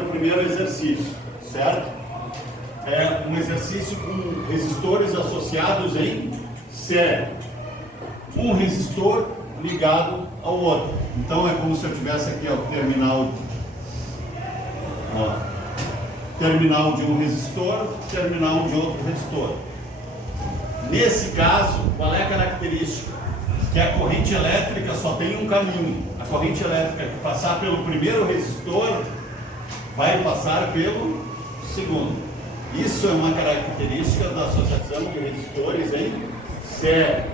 o primeiro exercício, certo? É um exercício com resistores associados em série. Um resistor ligado ao outro. Então é como se eu tivesse aqui o terminal de um resistor, terminal de outro resistor. Nesse caso, qual é a característica? Que a corrente elétrica só tem um caminho. A corrente elétrica que passar pelo primeiro resistor vai passar pelo segundo. Isso é uma característica da associação de resistores em série.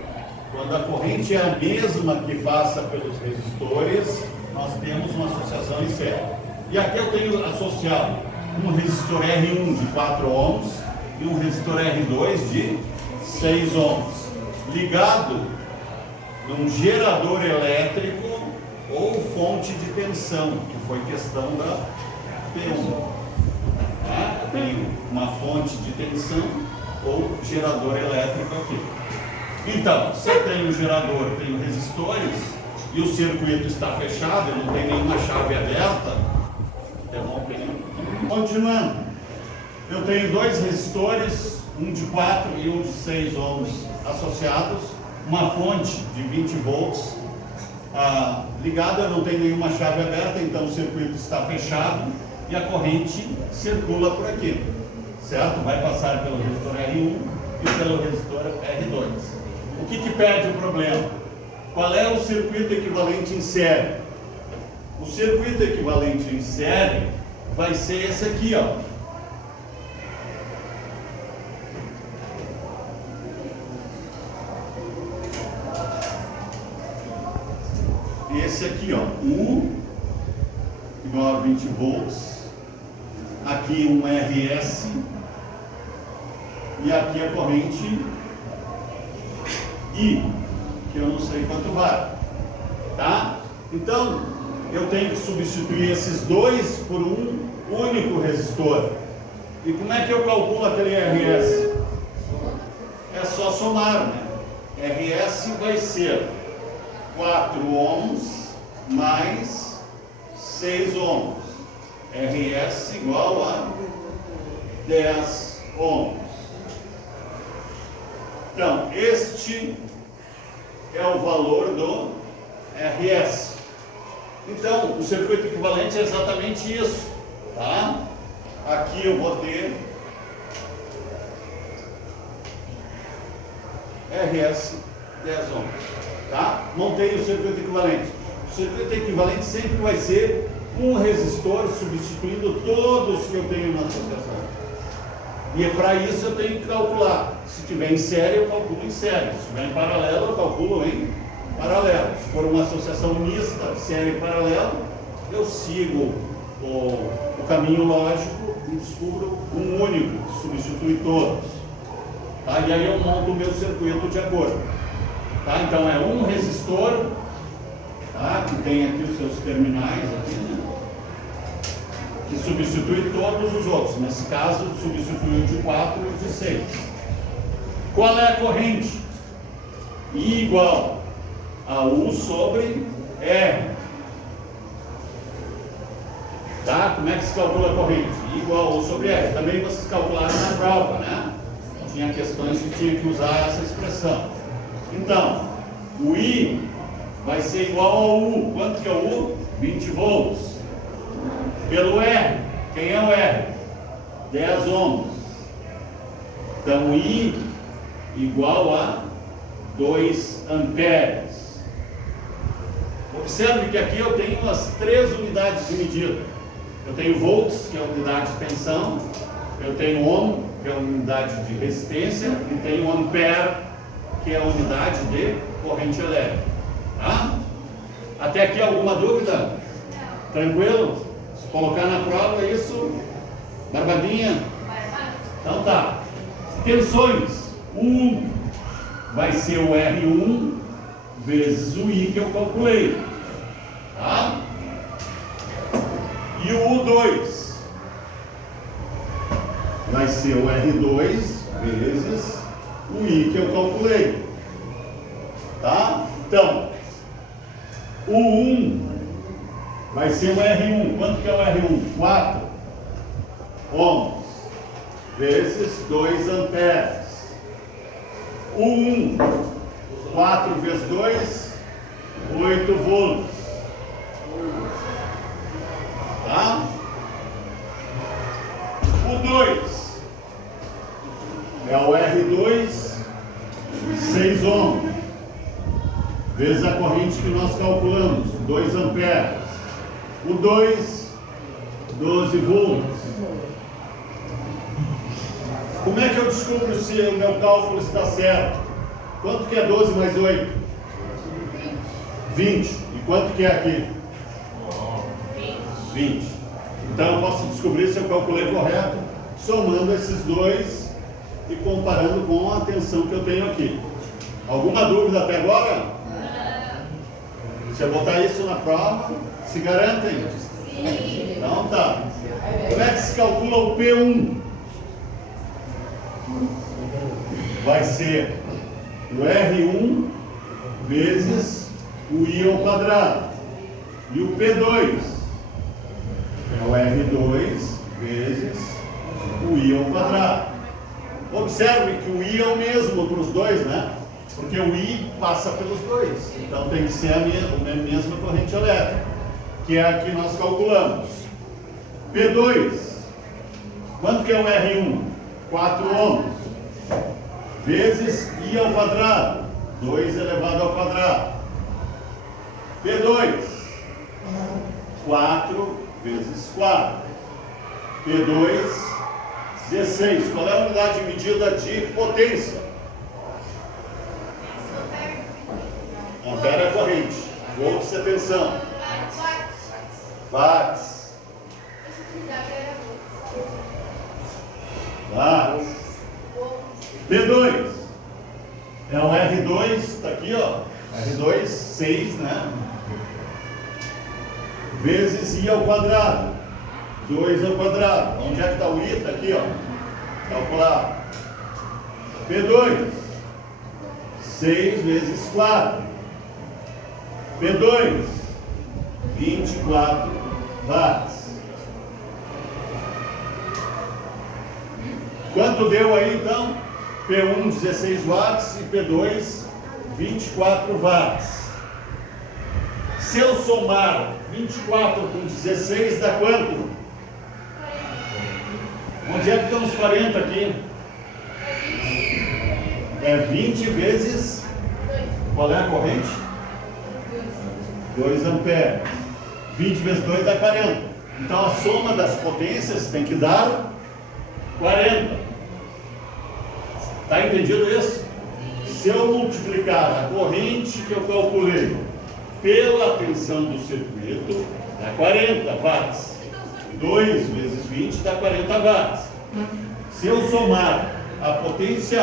Quando a corrente é a mesma que passa pelos resistores, nós temos uma associação em série. E aqui eu tenho associado um resistor R1 de 4 ohms e um resistor R2 de 6 ohms, ligado num gerador elétrico ou fonte de tensão, que foi questão da P1. Eu tenho uma fonte de tensão ou gerador elétrico aqui. Então, se eu tenho um gerador, tenho resistores e o circuito está fechado, eu não tenho nenhuma chave aberta, continuando, eu tenho dois resistores, um de 4 e um de 6 ohms associados, uma fonte de 20 volts ligada, eu não tenho nenhuma chave aberta, então o circuito está fechado e a corrente circula por aqui, certo? Vai passar pelo resistor R1 e pelo resistor R2. O que pede o problema? Qual é o circuito equivalente em série? O circuito equivalente em série vai ser esse aqui, ó. Esse aqui, ó, U igual a 20 volts, aqui um RS e aqui a corrente I, que eu não sei quanto vai, tá? Então, eu tenho que substituir esses dois por um único resistor. E como é que eu calculo aquele RS? É só somar, né? RS vai ser 4 ohms mais 6 ohms. RS igual a 10 ohms. Então, este é o valor do RS. Então, o circuito equivalente é exatamente isso, tá? Aqui eu vou ter RS 10 ohms, tá? Montei o circuito equivalente. O circuito equivalente sempre vai ser um resistor substituindo todos que eu tenho na associação. E para isso eu tenho que calcular. Se estiver em série, eu calculo em série. Se estiver em paralelo, eu calculo em paralelo. Se for uma associação mista, série e paralelo, eu sigo o caminho lógico e descubro um único, que substitui todos. Tá? E aí eu monto o meu circuito de acordo. Tá? Então é um resistor, tá? Que tem aqui os seus terminais, aqui, né? Que substitui todos os outros. Nesse caso, substitui o de 4 e o de 6. Qual é a corrente? I igual a U sobre R. Tá? Como é que se calcula a corrente? I igual a U sobre R. Também vocês calcularam na prova, né? Tinha questões que tinha que usar essa expressão. Então, o I vai ser igual ao U. Quanto que é o U? 20 volts. Pelo R. Quem é o R? 10 ohms. Então, I igual a 2 amperes. Observe que aqui eu tenho as 3 unidades de medida. Eu tenho volts, que é a unidade de tensão. Eu tenho ohm, que é a unidade de resistência. E tenho ampere, que é a unidade de corrente elétrica. Tá? Até aqui alguma dúvida? Tranquilo? Se colocar na prova isso, barbadinha? Então tá. Tensões. O U vai ser o R1 vezes o I que eu calculei. Tá? E o U2 vai ser o R2 vezes o I que eu calculei. Tá? Então, o 1 vai ser o R1. Quanto que é o R1? 4. ohms vezes 2 amperes. O 1, 4 vezes 2, 8 volts. Tá? O 2 é o R2, 6 ohms, vezes a corrente que nós calculamos, 2 amperes. O 2, 12 volts. Como é que eu descubro se o meu cálculo está certo? Quanto que é 12 mais 8? 20. E quanto que é aqui? 20. Então eu posso descobrir se eu calculei correto, somando esses dois e comparando com a tensão que eu tenho aqui. Alguma dúvida até agora? Se eu botar isso na prova, se garantem? Sim. Então tá. Como é que se calcula o P1? Vai ser o R1 vezes o I ao quadrado. E o P2 é o R2 vezes o I ao quadrado. Observe que o I é o mesmo para os dois, né? Porque o I passa pelos dois. Então tem que ser a mesma corrente elétrica, que é a que nós calculamos. P2, quanto que é o R1? 4 ohms. Vezes I ao quadrado, 2 elevado ao quadrado. P2, 4 vezes 4. P2, 16. Qual é a unidade de medida de potência? Ampere é a corrente. Volts é tensão. Watts. Watts. P2 é o R2, está aqui, ó. R2, 6, né? Vezes I ao quadrado. 2 ao quadrado. Onde é que está o I? Está aqui, ó. Calcular. P2, 6 vezes 4. P2, 24 watts. Quanto deu aí então? P1, 16 watts e P2, 24 watts. Se eu somar 24 com 16, dá quanto? Onde é que estão os 40 aqui? É 20 vezes... Qual é a corrente? 2 amperes. 20 vezes 2 dá 40. Então a soma das potências tem que dar 40. Está entendido isso? Se eu multiplicar a corrente que eu calculei pela tensão do circuito, dá 40 watts. 2 vezes 20 dá 40 watts. Se eu somar a potência,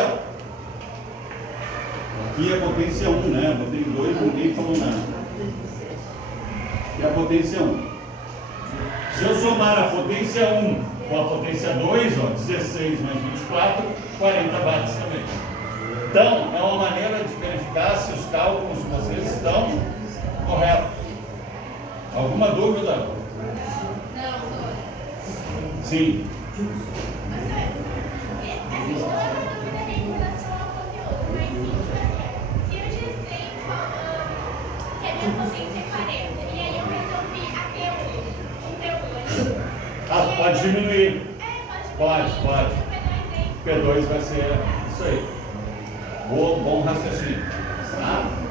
aqui é a potência 1, né? Botei 2, ninguém falou nada. E a potência 1. Se eu somar a potência 1 com a potência 2, ó, 16 mais 24, 40 watts também. Então, é uma maneira de verificar se os cálculos de vocês estão corretos. Alguma dúvida? Não, Sim. Ah, pode diminuir. Pode. P2 vai ser isso aí. Bom raciocínio. Tá?